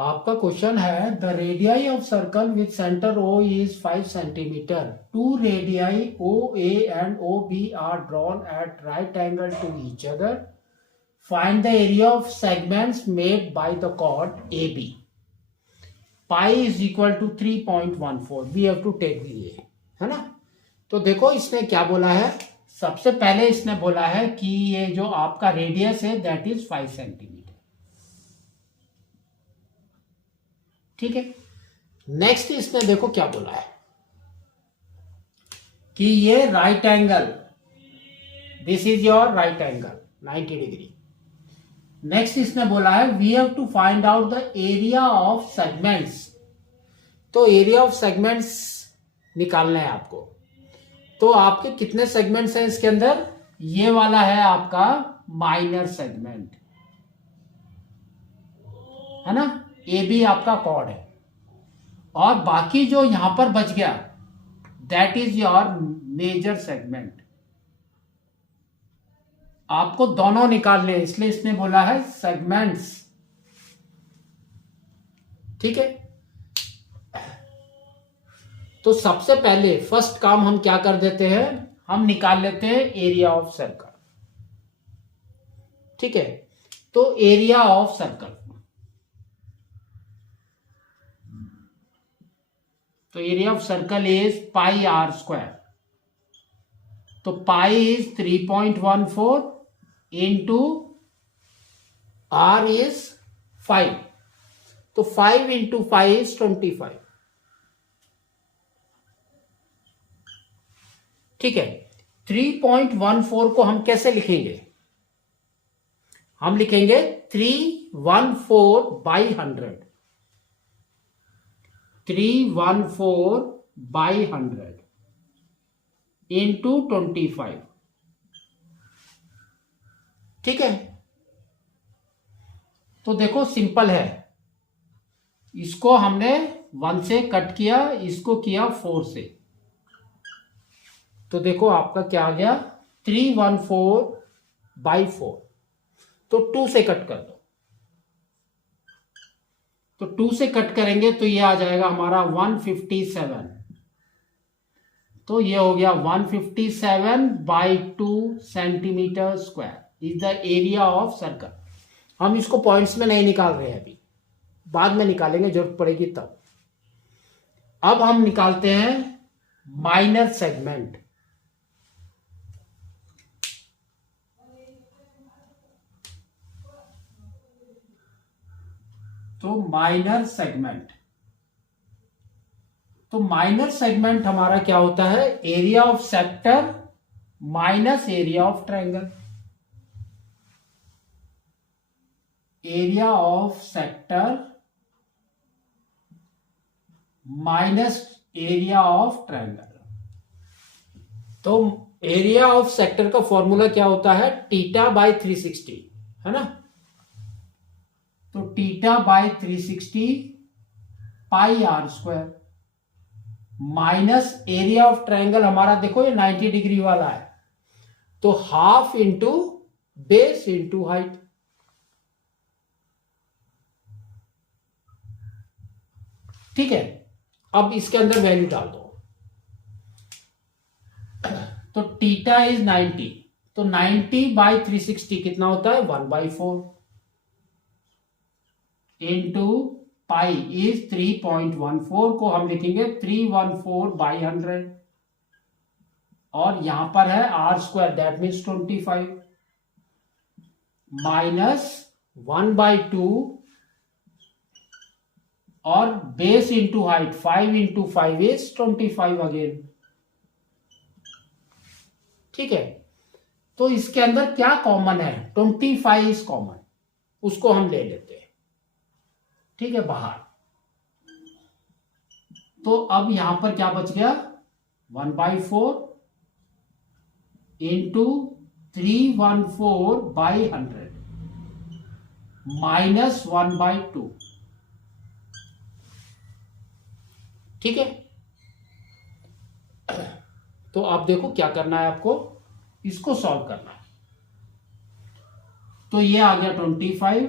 आपका क्वेश्चन है the radii of circle with centre O is 5 centimetre. Two radii OA and OB are drawn at right angle to each other. Find the area of segments made by the chord AB. Pi is equal to 3.14. We have to take ये, है ना. तो देखो इसने क्या बोला है. सबसे पहले इसने बोला है कि ये जो आपका रेडियस है दैट इज 5 सेंटीमीटर. ठीक है. नेक्स्ट इसने देखो क्या बोला है कि ये right angle, this is your right angle 90 degree. Next इसने बोला है we have to find out the area of segments. तो एरिया ऑफ सेगमेंट्स निकालना है आपको. तो आपके कितने सेगमेंट्स हैं इसके अंदर. ये वाला है आपका माइनर सेगमेंट, है ना. ए बी आपका कॉर्ड है. और बाकी जो यहां पर बच गया that is your major segment. आपको दोनों निकालने हैं, इसलिए इसने बोला है सेगमेंट्स. ठीक है. तो सबसे पहले फर्स्ट काम हम क्या कर देते हैं, हम निकाल लेते हैं एरिया ऑफ सर्कल. ठीक है. तो एरिया ऑफ सर्कल, तो area of circle is pi r square. तो pi is 3.14 into r is 5. तो 5 इंटू 5 इज 25. ठीक है. 3.14 को हम कैसे लिखेंगे. हम लिखेंगे 314 बाई 100. 314 by 100 into 25. ठीक है. तो देखो सिंपल है. इसको हमने 1 से कट किया, इसको किया 4 से. तो देखो आपका क्या आ गया 314 बाई 4. तो 2 से कट कर दो. तो 2 से कट करेंगे तो ये आ जाएगा हमारा 157. तो ये हो गया 157 by 2 centimetre square is the area of circle. हम इसको पॉइंट्स में नहीं निकाल रहे हैं, अभी बाद में निकालेंगे, जरूरत पड़ेगी तब. अब हम निकालते हैं माइनर सेगमेंट. तो माइनर सेगमेंट, तो माइनर सेगमेंट हमारा क्या होता है, area of sector minus area of triangle. Area of sector minus area of triangle. तो एरिया ऑफ सेक्टर का फॉर्मूला क्या होता है, थीटा बाय 360, है ना. तो theta by 360 pi r square minus area of triangle हमारा देखो ये 90 डिग्री वाला है. तो half into base into height. ठीक है. अब इसके अंदर वैल्यू डाल दो. तो थीटा इज 90. तो 90 बाई 360 कितना होता है 1/4 इंटू पाई इज 3.14 को हम लिखेंगे 314 बाई 100. और यहां पर है r square that means 25 minus 1/2 और base into height 5 into 5 is 25 again. ठीक है. तो इसके अंदर क्या कॉमन है, 25 इज कॉमन, उसको हम ले लेते हैं. ठीक है, बाहर. तो अब यहां पर क्या बच गया 1/4 इंटू 314 बाई 100 माइनस 1/2. ठीक है. तो आप देखो क्या करना है, आपको इसको सॉल्व करना है. तो ये आ गया 25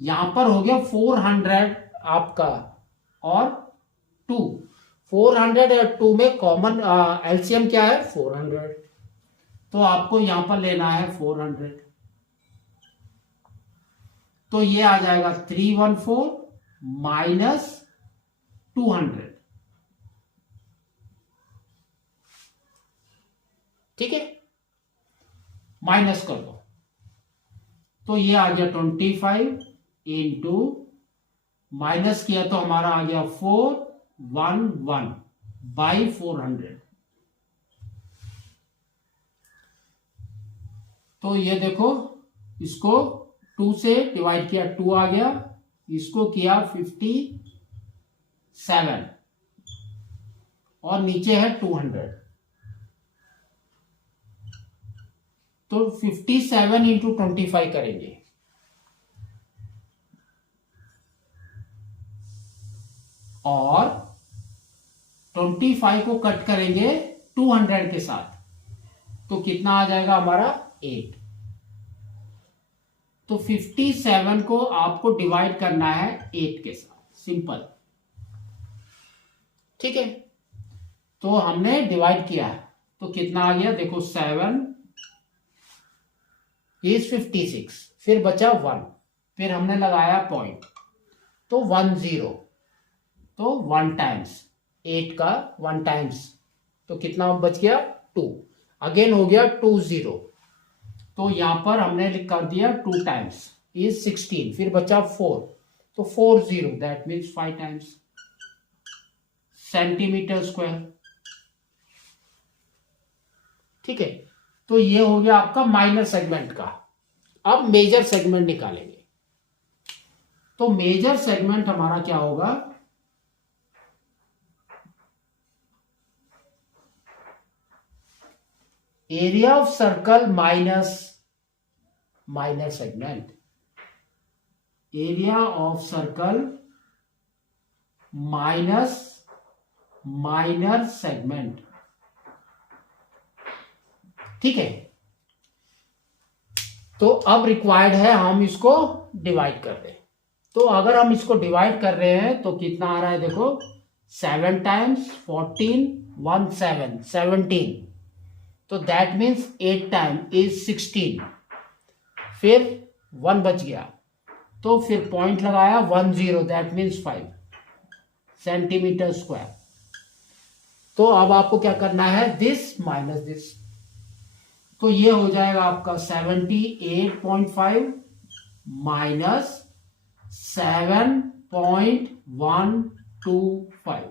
यहां पर हो गया 400 आपका और 2, 400 और 2 में कॉमन एलसीएम क्या है 400, तो आपको यहां पर लेना है 400, तो ये आ जाएगा 314 माइनस 200, ठीक है, माइनस कर दो, तो ये आ गया 25 इंटू, माइनस किया तो हमारा आ गया 411 बाई 400, तो ये देखो इसको 2 से डिवाइड किया 2 आ गया, इसको किया 57 और नीचे है 200, तो 57 इंटू 25 करेंगे, और 25 को कट करेंगे 200 के साथ, तो कितना आ जाएगा हमारा 8, तो 57 को आपको डिवाइड करना है 8 के साथ, सिंपल, ठीक है, तो हमने डिवाइड किया है, तो कितना आ गया देखो 7 इज 56, फिर बचा 1, फिर हमने लगाया पॉइंट, तो 10, तो 1 टाइम्स 8 का 1 टाइम्स, तो कितना बच गया 2, अगेन हो गया 20, तो यहां पर हमने कर दिया 2 टाइम्स इज 16, फिर बचा 4, तो 40 that means 5 times centimetre square, ठीक है, तो ये हो गया आपका माइनर सेगमेंट का। अब मेजर सेगमेंट निकालेंगे, तो मेजर सेगमेंट हमारा क्या होगा, area of circle minus minor segment, area of circle minus minor segment, ठीक है, तो अब रिक्वायर्ड है हम इसको डिवाइड कर दें, तो अगर हम इसको डिवाइड कर रहे हैं तो कितना आ रहा है देखो 7 टाइम्स 14 1 7 17, तो दैट मीन्स 8 टाइम इज 16, फिर 1 बच गया, तो फिर पॉइंट लगाया 10 दैट मीन्स 5 सेंटीमीटर स्क्वायर, तो अब आपको क्या करना है दिस माइनस दिस, तो ये हो जाएगा आपका 78.5 माइनस 7.125,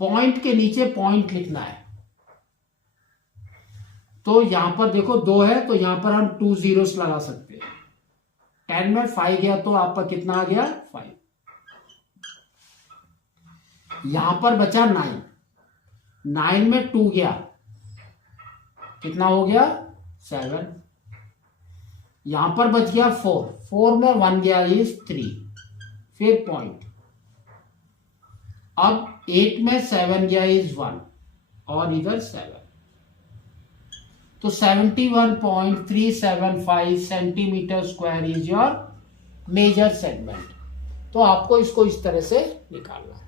पॉइंट के नीचे पॉइंट लिखना है, तो यहां पर देखो 2 है, तो यहां पर हम 2 zeros लगा सकते हैं, 10 में 5 गया तो आपका कितना आ गया 5, यहां पर बचा 9, 9 में 2 गया, कितना हो गया 7, यहां पर बच गया 4, 4 में 1 गया इज 3, फिर पॉइंट, अब 8 में 7 गया इज 1 और इधर 7, तो 71.375 centimetre square is your major segment, तो आपको इसको इस तरह से निकालना है।